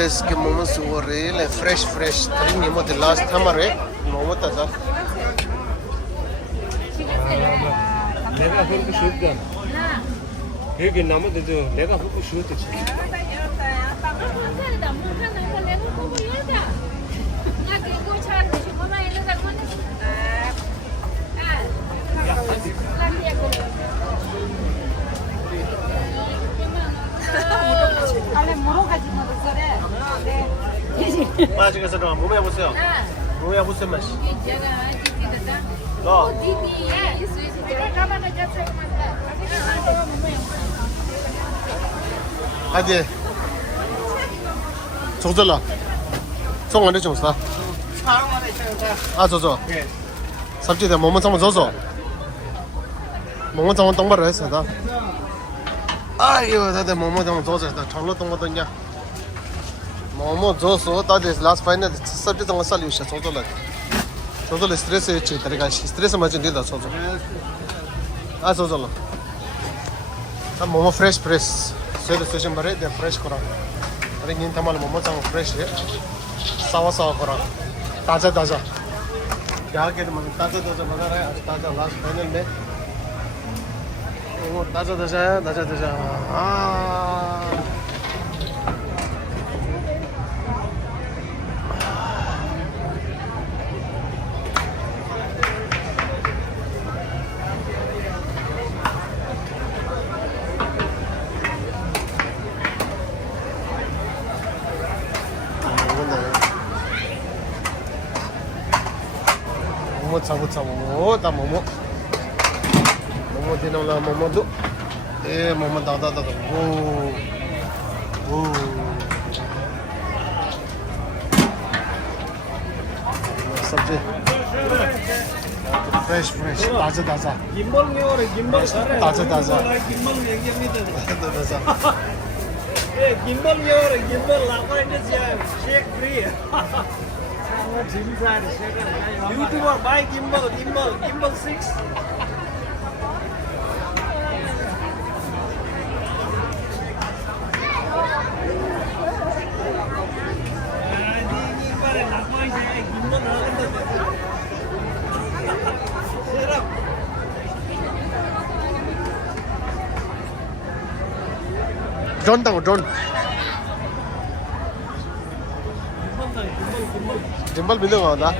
best के मोमो सुवरे ले fresh तरी निमो the last हमारे मोमो ताजा 내가 그렇게 쉬었다. 여기 나무들도 내가 그렇게 쉬었다. 맛있게 좀 몸에 해보세요. 몸에 해보세요 맛. 너. 하디. 조절라. 정원에 좀 사. 아 조절. 삽지대 몸은 정말 조절. 몸은 정말 동바로 했어 나. 아이고 다들 몸은 정말 조절다. 장로 동거든요. मोमो जो सो तादे लास्ट फाइनल सब्जी तो मसाला यूज़ सोचो लग सोचो ले स्ट्रेस है अच्छी तरीका स्ट्रेस मजे नहीं था सोचो आ सोचो लो अब मोमो फ्रेश सेद स्टेशन पर है दे फ्रेश करा अरे इन तमाम मोमो चांग फ्रेश है सावा करा ताज़ा क्या के मतलब ताज़ा बना रहा है ताज़ा लास्ट फाइनल में वो ताज़ा 모모 차고차 모모 다 모모 디나라 모모도 에 모모 다다다 오 सब्जी फ्रेश ताजा गिम्बल में और गिम्बल ताजा गिम्बल में ये नहीं ताजा ए गिम्बल में और गिम्बल लापा इन्हें shake free YouTuber buy gimbal 6. Drone tang drone. Gimbal bilang ada.